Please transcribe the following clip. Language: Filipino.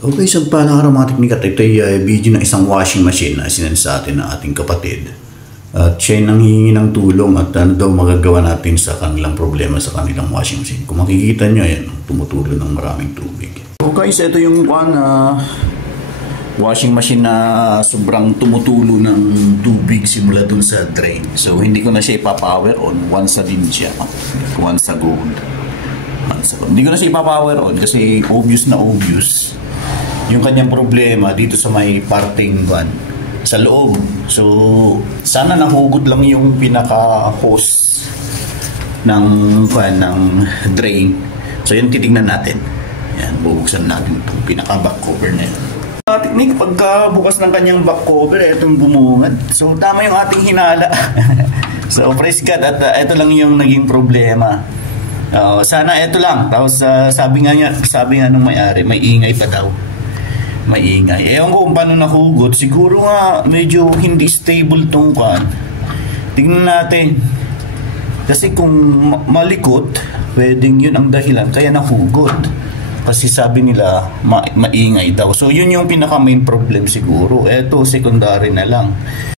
Okay, so paano mga teknika at ito ay video ng isang washing machine na sinend sa atin ng ating kapatid. At siya ay nanghihingi ng tulong at ano daw magagawa natin sa kanilang problema sa kanilang washing machine. Kung makikita nyo, yan, tumutulo ng maraming tubig. Okay, so ito yung washing machine na sobrang tumutulo ng tubig simula dun sa drain. So hindi ko na siya ipa-power on once a din siya. Once a go. Hindi ko na siya ipa-power on kasi obvious na obvious yung kanyang problema dito sa may parting sa loob. So sana nahugot lang yung pinaka-hose ng drain. So yun titignan natin. Yan, bubuksan natin itong pinaka-back cover na yun. Technique, pagka bukas ng kanyang back cover, itong bumungad. So tama yung ating hinala. So praise God, at ito lang yung naging problema. Sana ito lang. Tapos sabi nga nung may-ari, may ingay pa daw. Maingay. Ewan ko kung paano nahugot. Siguro nga medyo hindi stable tong tignan natin. Kasi kung malikot, pwedeng yun ang dahilan. Kaya nahugot. Kasi sabi nila maingay daw. So yun yung pinaka main problem siguro. Eto secondary na lang.